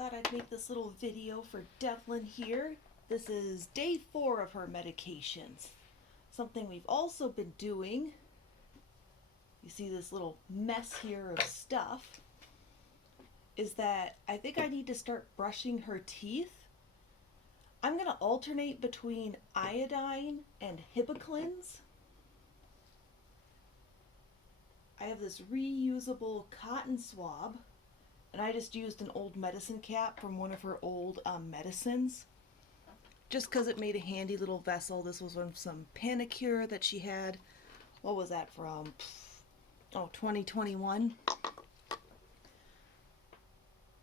thought I'd make this little video for Devlyn here. This is day 4 of her medications. Something we've also been doing, you see this little mess here of stuff, is that I think I need to start brushing her teeth. I'm going to alternate between iodine and hibiclins. I have this reusable cotton swab, and I just used an old medicine cap from one of her old medicines, just because it made a handy little vessel. This was from some Panicure that she had. What was that from? 2021.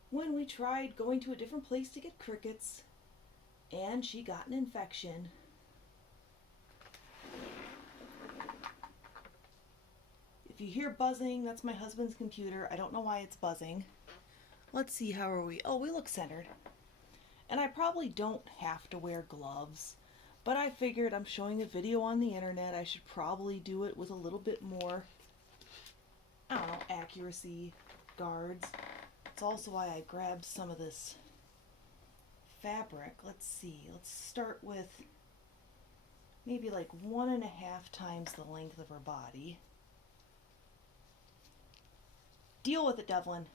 When we tried going to a different place to get crickets, and she got an infection. If you hear buzzing, that's my husband's computer. I don't know why it's buzzing. Let's see, how are we? Oh, we look centered. And I probably don't have to wear gloves, but I figured I'm showing a video on the internet. I should probably do it with a little bit more, I don't know, accuracy guards. It's also why I grabbed some of this fabric. Let's see. Let's start with maybe like 1.5 times the length of her body. Deal with it, Devlyn.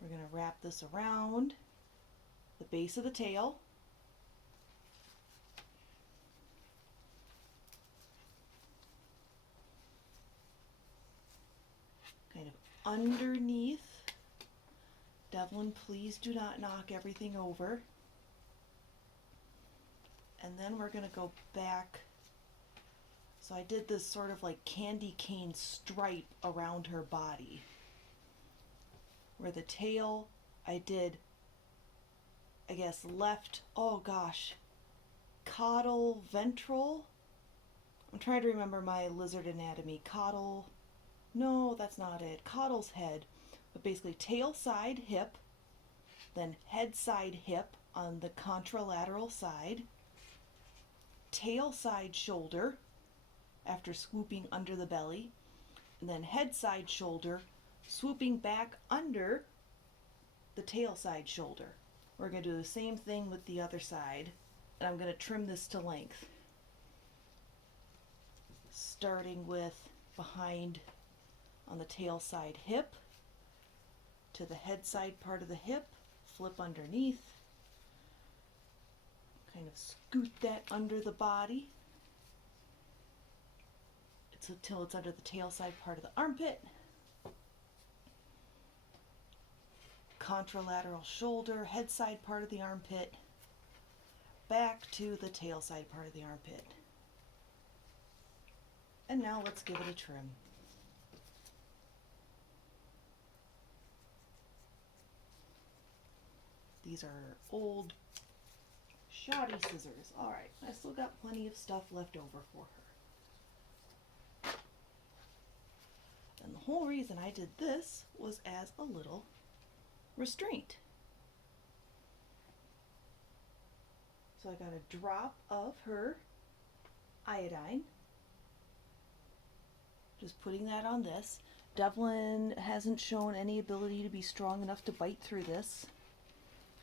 We're going to wrap this around the base of the tail. Kind of underneath. Devlyn, please do not knock everything over. And then we're going to go back. So I did this sort of like candy cane stripe around her body. Where the tail, I did, I guess, left, oh gosh, caudal ventral. I'm trying to remember my lizard anatomy. Caudal, no, that's not it. Caudal's head, but basically tail side hip, then head side hip on the contralateral side, tail side shoulder after swooping under the belly, and then head side shoulder swooping back under the tail side shoulder. We're going to do the same thing with the other side, and I'm going to trim this to length. Starting with behind on the tail side hip to the head side part of the hip, flip underneath, kind of scoot that under the body until it's under the tail side part of the armpit. Contralateral shoulder, head side part of the armpit, back to the tail side part of the armpit. And now let's give it a trim. These are old shoddy scissors. Alright, I still got plenty of stuff left over for her. And the whole reason I did this was as a little restraint. So I got a drop of her iodine. Just putting that on this. Devlyn hasn't shown any ability to be strong enough to bite through this.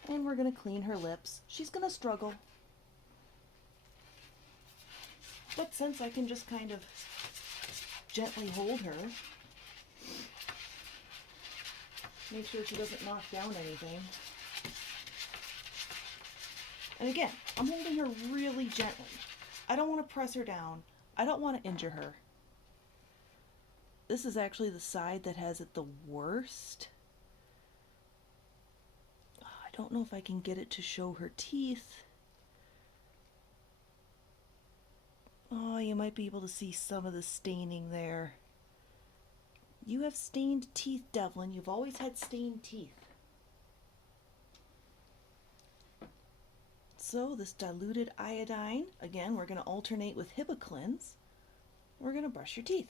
And we're going to clean her lips. She's going to struggle. But since I can just kind of gently hold her, make sure she doesn't knock down anything. And again, I'm holding her really gently. I don't want to press her down. I don't want to injure her. This is actually the side that has it the worst. I don't know if I can get it to show her teeth. Oh, you might be able to see some of the staining there. You have stained teeth, Devlyn. You've always had stained teeth. So this diluted iodine, again, we're going to alternate with hibiclins. We're going to brush your teeth.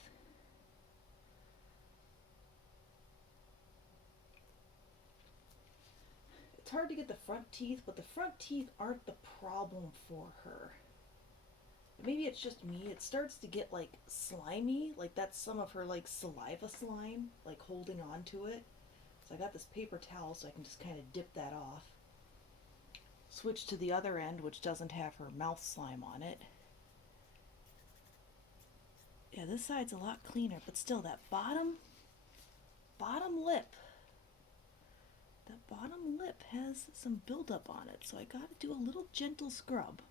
It's hard to get the front teeth, but the front teeth aren't the problem for her. Maybe it's just me. It starts to get like slimy, like that's some of her like saliva slime, like holding on to it. So I got this paper towel so I can just kind of dip that off. Switch to the other end, which doesn't have her mouth slime on it. Yeah, this side's a lot cleaner, but still that bottom lip, has some buildup on it, so I gotta do a little gentle scrub.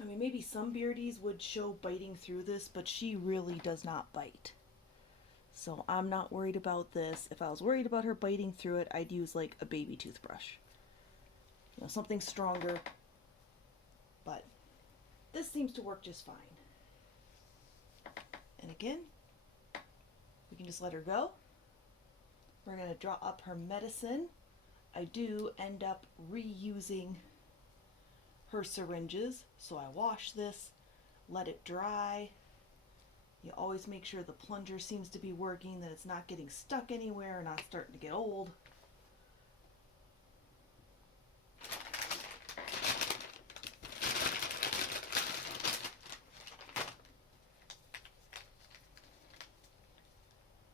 I mean, maybe some beardies would show biting through this, but she really does not bite. So I'm not worried about this. If I was worried about her biting through it, I'd use like a baby toothbrush. You know, something stronger. But this seems to work just fine. And again, we can just let her go. We're going to draw up her medicine. I do end up reusing her syringes, so I wash this, let it dry. You always make sure the plunger seems to be working, that it's not getting stuck anywhere, not starting to get old.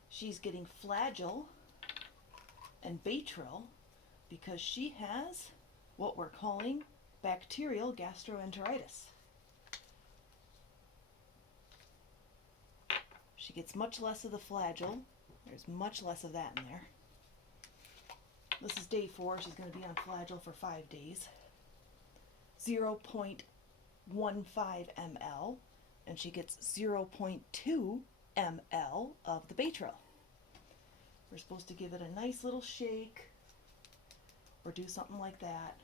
She's getting Flagyl and Baytril because she has what we're calling bacterial gastroenteritis. She gets much less of the Flagyl. There's much less of that in there. This is day 4. She's going to be on Flagyl for 5 days. 0.15 ml, and she gets 0.2 ml of the Baytril. We're supposed to give it a nice little shake or do something like that.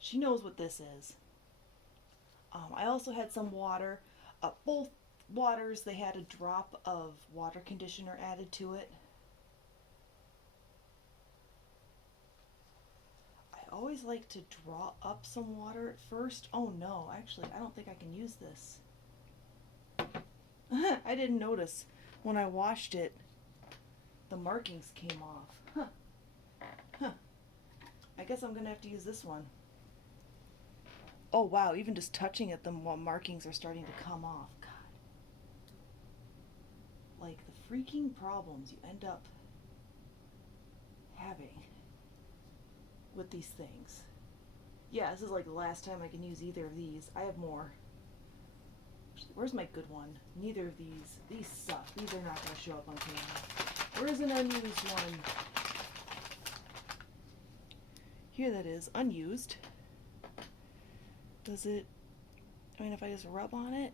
She knows what this is. I also had some water. Both waters, they had a drop of water conditioner added to it. I always like to draw up some water at first. Oh no, actually, I don't think I can use this. I didn't notice when I washed it, the markings came off. I guess I'm gonna have to use this one. Oh wow, even just touching it, the markings are starting to come off. God. Like the freaking problems you end up having with these things. Yeah, this is like the last time I can use either of these. I have more. Where's my good one? Neither of these. These suck. These are not going to show up on camera. Where's an unused one? Here that is, unused. Does it, I mean, if I just rub on it,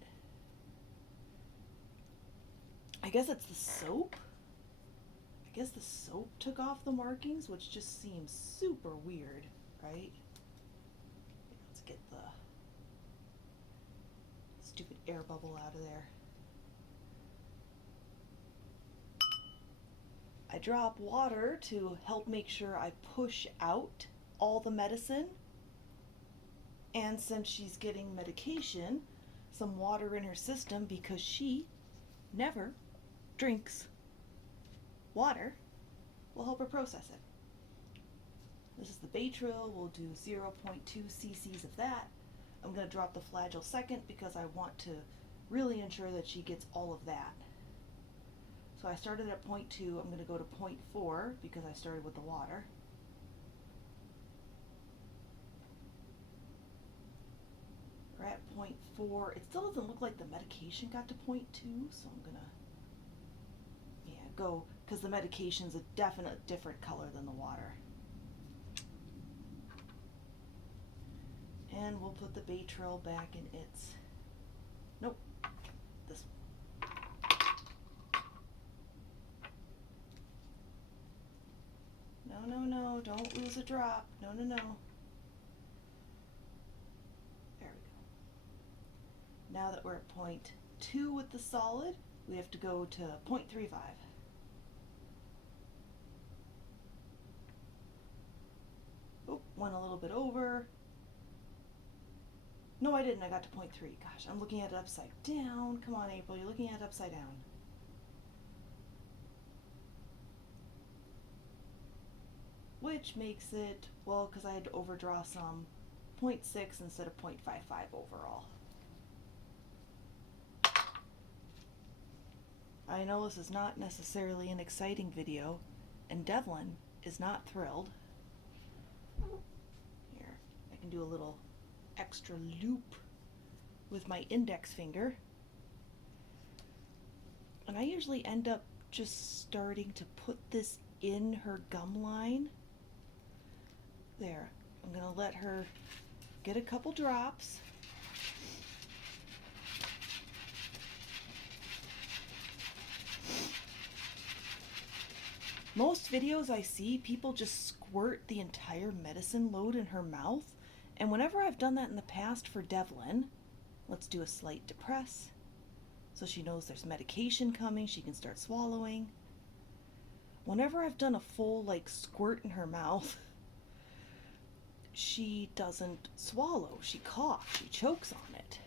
I guess it's the soap. I guess the soap took off the markings, which just seems super weird, right? Let's get the stupid air bubble out of there. I drop water to help make sure I push out all the medicine. And since she's getting medication, some water in her system because she never drinks water will help her process it. This is the Baytril. We'll do 0.2 cc's of that. I'm going to drop the Flagyl second because I want to really ensure that she gets all of that. So I started at 0.2. I'm going to go to 0.4 because I started with the water. We're at 0.4. It still doesn't look like the medication got to 0.2, so I'm going to go, because the medication's a definite different color than the water. And we'll put the Baytril back in its, nope, this one. No, don't lose a drop. No. There we go. Now that we're at 0.2 with the solid, we have to go to 0.35. Oh, went a little bit over. No, I didn't. I got to 0.3. Gosh, I'm looking at it upside down. Come on, April, you're looking at it upside down. Which makes it, well, because I had to overdraw some, 0.6 instead of 0.55 overall. I know this is not necessarily an exciting video, and Devlyn is not thrilled. Here, I can do a little extra loop with my index finger. And I usually end up just starting to put this in her gum line. There, I'm going to let her get a couple drops. Most videos I see, people just squirt the entire medicine load in her mouth. And whenever I've done that in the past for Devlyn, let's do a slight depress. So she knows there's medication coming, she can start swallowing. Whenever I've done a full squirt in her mouth, she doesn't swallow, she coughs, she chokes on it.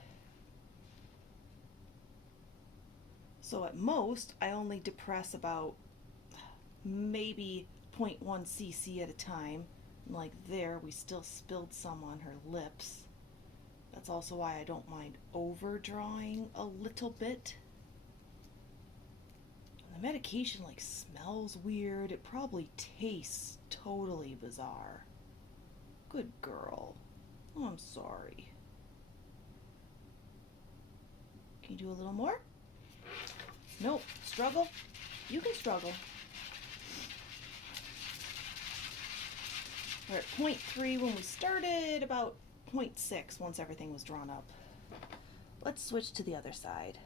So at most, I only depress about maybe 0.1 cc at a time. Like there, we still spilled some on her lips. That's also why I don't mind overdrawing a little bit. And the medication smells weird. It probably tastes totally bizarre. Good girl. Oh, I'm sorry. Can you do a little more? Nope. Struggle? You can struggle. We're at 0.3 when we started, about 0.6 once everything was drawn up. Let's switch to the other side.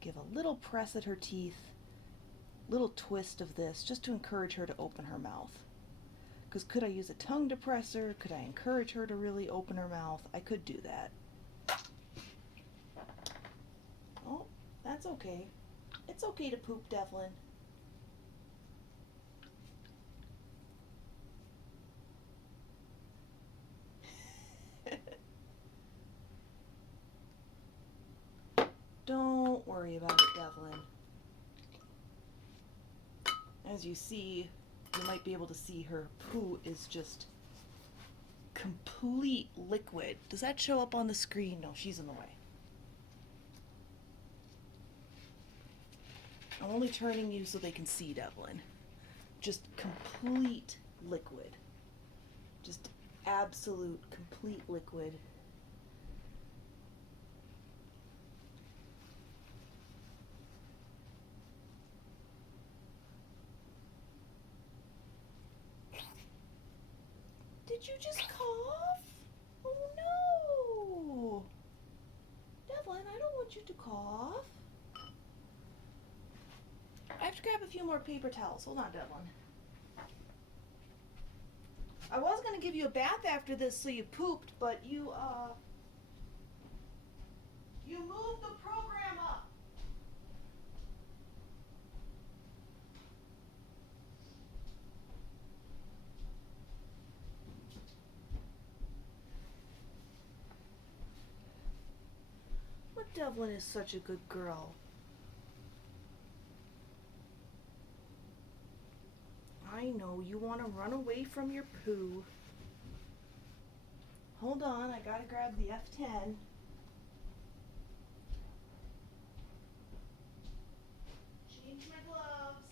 Give a little press at her teeth, little twist of this just to encourage her to open her mouth. Because could I use a tongue depressor? Could I encourage her to really open her mouth? I could do that. Oh, that's okay. It's okay to poop, Devlyn. Don't worry about it, Devlyn. As you see, you might be able to see her poo is just complete liquid. Does that show up on the screen? No, she's in the way. I'm only turning you so they can see Devlyn. Just complete liquid. Just absolute complete liquid. Did you just cough? Oh no! Devlyn, I don't want you to cough. I have to grab a few more paper towels. Hold on, Devlyn. I was going to give you a bath after this so you pooped, but you moved the program up. But Devlyn is such a good girl. I know you want to run away from your poo. Hold on, I gotta grab the F10. Change my gloves.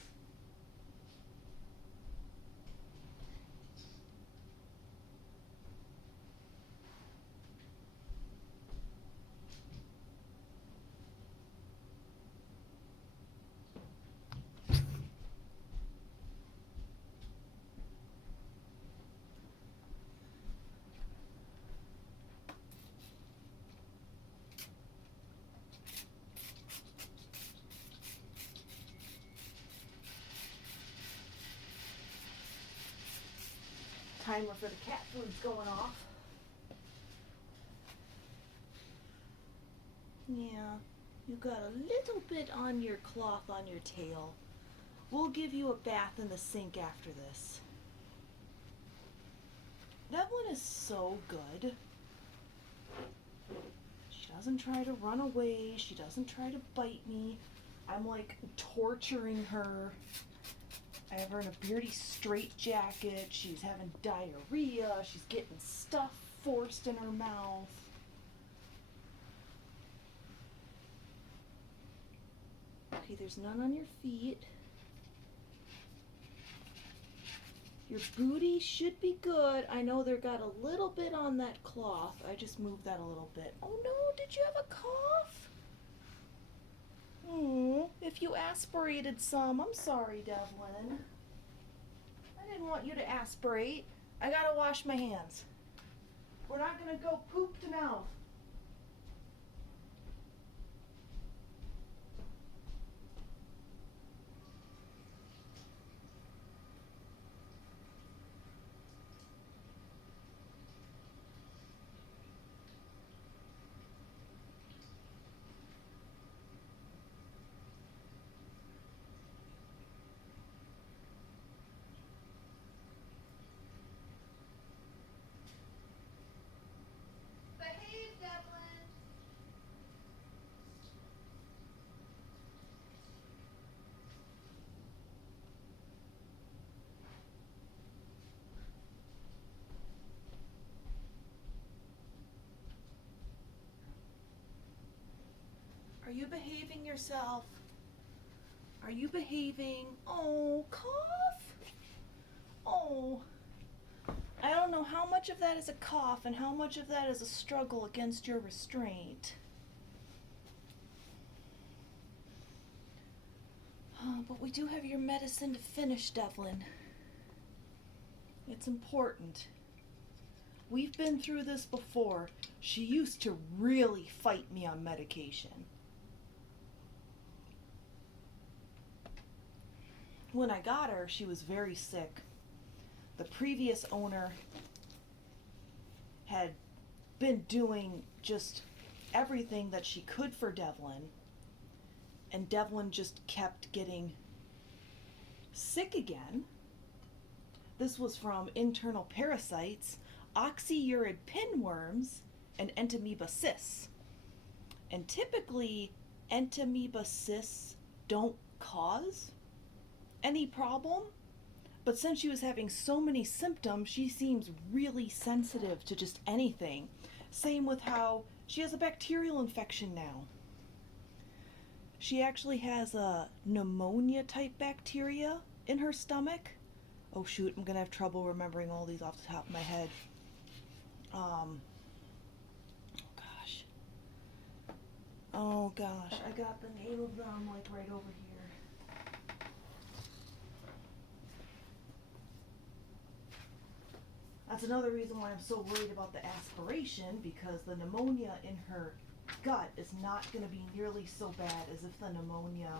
Timer for the cat food's going off. Yeah, you got a little bit on your cloth on your tail. We'll give you a bath in the sink after this. Devlyn is so good. She doesn't try to run away. She doesn't try to bite me. I'm torturing her. I have her in a beardie straitjacket. She's having diarrhea. She's getting stuff forced in her mouth. Okay, there's none on your feet. Your booty should be good. I know there got a little bit on that cloth. I just moved that a little bit. Oh no, did you have a cough? Oh, if you aspirated some, I'm sorry, Devlyn. I didn't want you to aspirate. I gotta wash my hands. We're not gonna go poop to mouth. Behave, Devlyn. Are you behaving yourself? Are you behaving? Oh, cough. Oh. I don't know how much of that is a cough and how much of that is a struggle against your restraint. But we do have your medicine to finish, Devlyn. It's important. We've been through this before. She used to really fight me on medication. When I got her, she was very sick. The previous owner had been doing just everything that she could for Devlyn, and Devlyn just kept getting sick again. This was from internal parasites, oxyurid pinworms, and entamoeba cysts. And typically, entamoeba cysts don't cause any problem, but since she was having so many symptoms, she seems really sensitive to just anything. Same with how she has a bacterial infection now. She actually has a pneumonia type bacteria in her stomach. Oh shoot, I'm gonna have trouble remembering all these off the top of my head. Oh gosh, I got the name of them like right over here. That's another reason why I'm so worried about the aspiration, because the pneumonia in her gut is not going to be nearly so bad as if the pneumonia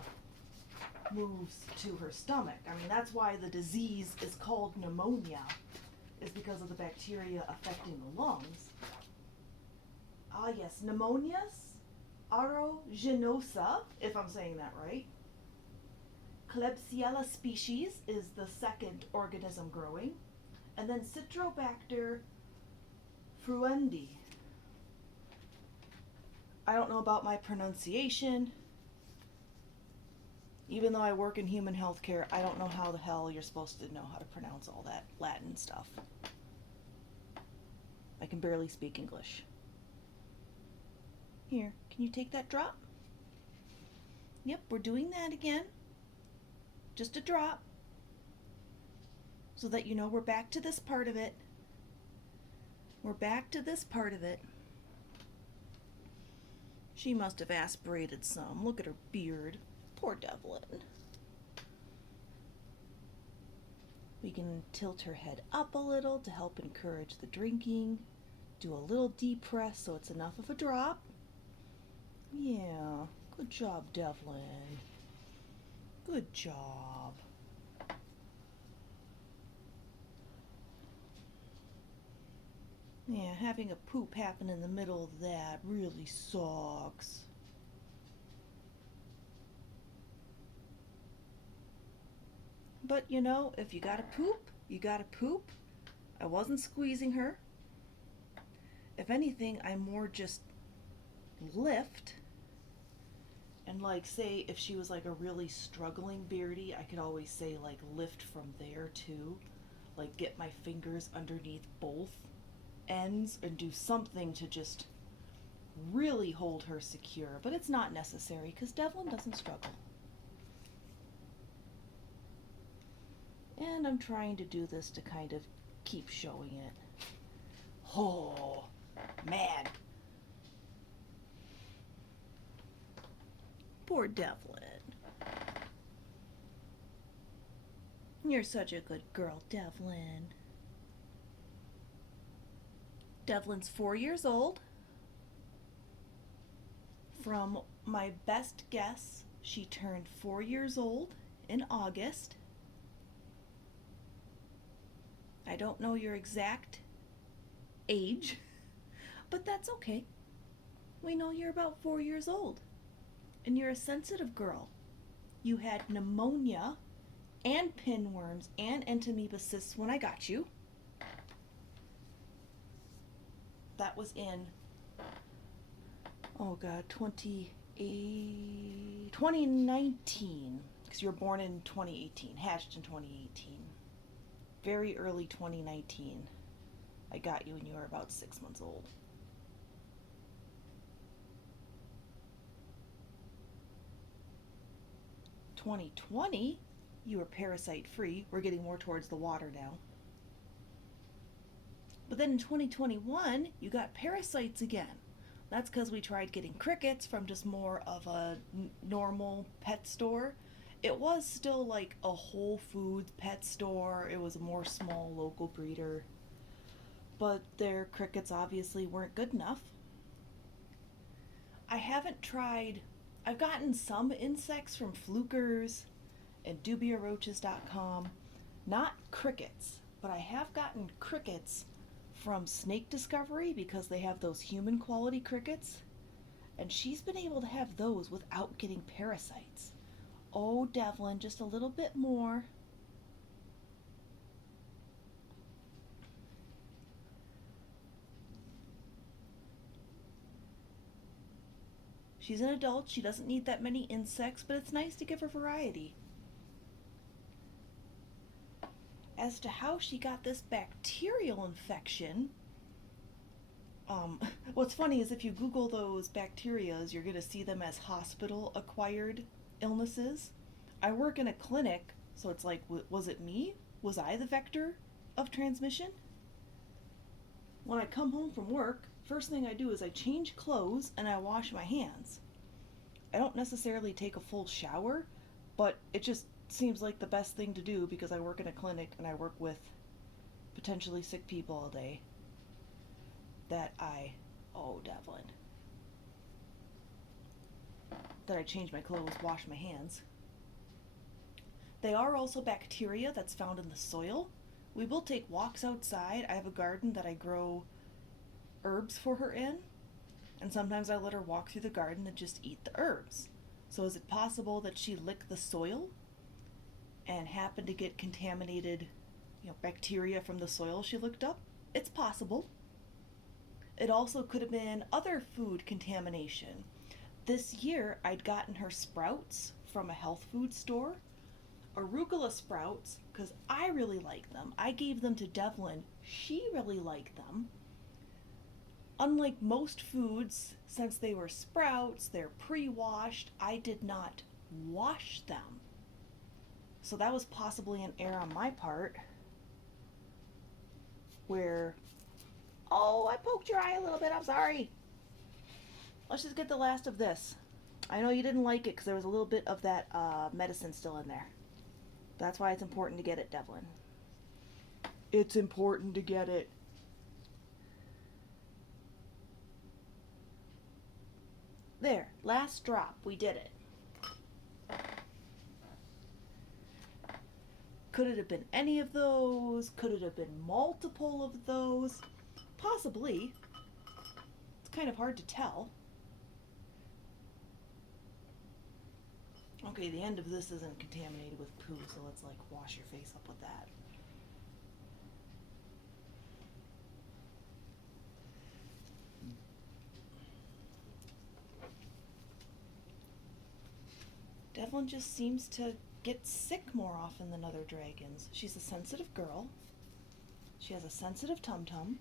moves to her stomach. I mean, that's why the disease is called pneumonia, is because of the bacteria affecting the lungs. Ah yes, Pseudomonas Aeruginosa, if I'm saying that right. Klebsiella species is the second organism growing. And then Citrobacter Freundii. I don't know about my pronunciation. Even though I work in human healthcare, I don't know how the hell you're supposed to know how to pronounce all that Latin stuff. I can barely speak English. Here, can you take that drop? Yep, we're doing that again. Just a drop. So that you know we're back to this part of it. We're back to this part of it. She must have aspirated some. Look at her beard. Poor Devlyn. We can tilt her head up a little to help encourage the drinking. Do a little deep press so it's enough of a drop. Yeah, good job, Devlyn. Good job. Yeah, having a poop happen in the middle of that really sucks. But you know, if you gotta poop, you gotta poop. I wasn't squeezing her. If anything, I more just lift. And like, say, if she was like a really struggling beardie, I could always say like lift from there too. Like get my fingers underneath both ends and do something to just really hold her secure. But it's not necessary because Devlyn doesn't struggle. And I'm trying to do this to kind of keep showing it. Oh, man. Poor Devlyn. You're such a good girl, Devlyn. Devlyn's 4 years old. From my best guess, she turned 4 years old in August. I don't know your exact age, but that's okay. We know you're about 4 years old, and you're a sensitive girl. You had pneumonia and pinworms and entomoeba when I got you. That was in, oh God, 2019, because you were born in 2018, hatched in 2018. Very early 2019. I got you when you were about 6 months old. In 2020, you were parasite free. We're getting more towards the water now. But then in 2021, you got parasites again. That's because we tried getting crickets from just more of a normal pet store. It was still like a Whole Foods pet store. It was a more small local breeder. But their crickets obviously weren't good enough. I haven't tried, I've gotten some insects from Flukers and dubiaroaches.com. Not crickets, but I have gotten crickets from Snake Discovery because they have those human quality crickets. And she's been able to have those without getting parasites. Oh, Devlyn, just a little bit more. She's an adult. She doesn't need that many insects, but it's nice to give her variety. As to how she got this bacterial infection, what's funny is if you Google those bacterias, you're going to see them as hospital-acquired illnesses. I work in a clinic, so it's like, was it me? Was I the vector of transmission? When I come home from work, first thing I do is I change clothes and I wash my hands. I don't necessarily take a full shower, but it just seems like the best thing to do because I work in a clinic and I work with potentially sick people all day. Devlyn. That I change my clothes, wash my hands. They are also bacteria that's found in the soil. We will take walks outside. I have a garden that I grow herbs for her in, and sometimes I let her walk through the garden and just eat the herbs. So is it possible that she licked the soil and happened to get contaminated, bacteria from the soil she licked up? It's possible. It also could have been other food contamination. This year, I'd gotten her sprouts from a health food store. Arugula sprouts, because I really like them. I gave them to Devlyn. She really liked them. Unlike most foods, since they were sprouts, they're pre-washed, I did not wash them. So that was possibly an error on my part, where, oh, I poked your eye a little bit, I'm sorry. Let's just get the last of this. I know you didn't like it because there was a little bit of that medicine still in there. That's why it's important to get it, Devlyn. It's important to get it. There, last drop, we did it. Could it have been any of those? Could it have been multiple of those? Possibly. It's kind of hard to tell. Okay, the end of this isn't contaminated with poo, so let's wash your face up with that. Devlyn just seems to get sick more often than other dragons. She's a sensitive girl. She has a sensitive tum-tum.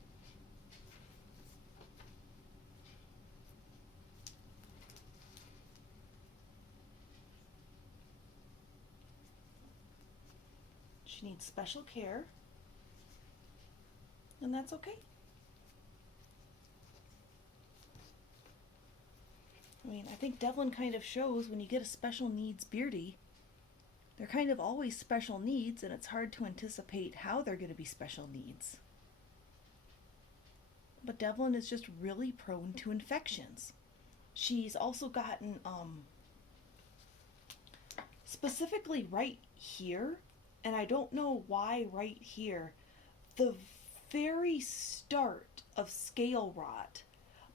She needs special care, and that's okay. I mean, I think Devlyn kind of shows when you get a special needs beardie, they're kind of always special needs, and it's hard to anticipate how they're going to be special needs. But Devlyn is just really prone to infections. She's also gotten, specifically right here, and I don't know why right here, the very start of scale rot,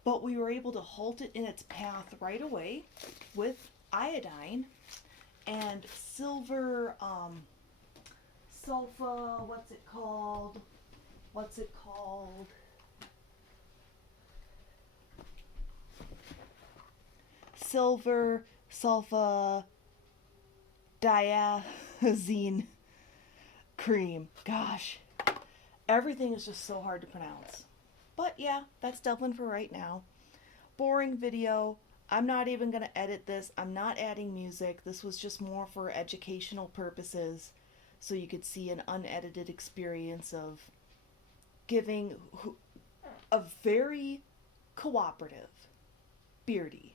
but we were able to halt it in its path right away with iodine and silver sulfa, what's it called? Silver sulfa diazine cream. Gosh, everything is just so hard to pronounce. But yeah, that's Devlyn for right now. Boring video. I'm not even going to edit this. I'm not adding music. This was just more for educational purposes, so you could see an unedited experience of giving a very cooperative beardie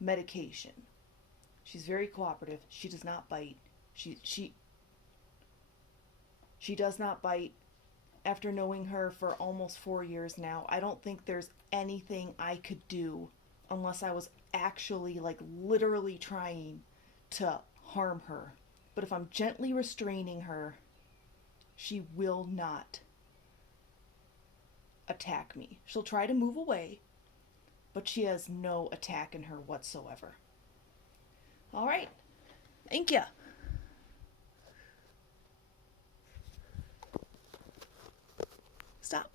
medication. She's very cooperative. She does not bite. She does not bite. After knowing her for almost 4 years now, I don't think there's anything I could do unless I was actually, like, literally trying to harm her. But if I'm gently restraining her, she will not attack me. She'll try to move away, but she has no attack in her whatsoever. All right. Thank you.